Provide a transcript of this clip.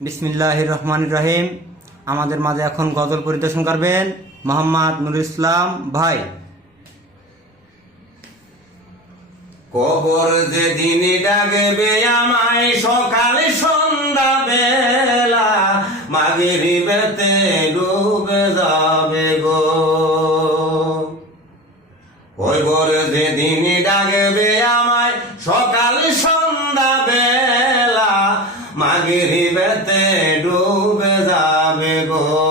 বিসমিল্লাহির রহমানির রহিম। আমাদের মাঝে এখন গজল পরিবেশন করবেন মোহাম্মদ নুরুল ইসলাম ভাই। কবর যেদিন ডাকবে আমায় সকাল সন্ধ্যা বেলা, মাগরিবেতে ডুবে যাবে গো। কবর যেদিন ডাকবে আমায় সকাল সন্ধ্যা বেলা, মাগরিবেতে ডুবে যাবে গো।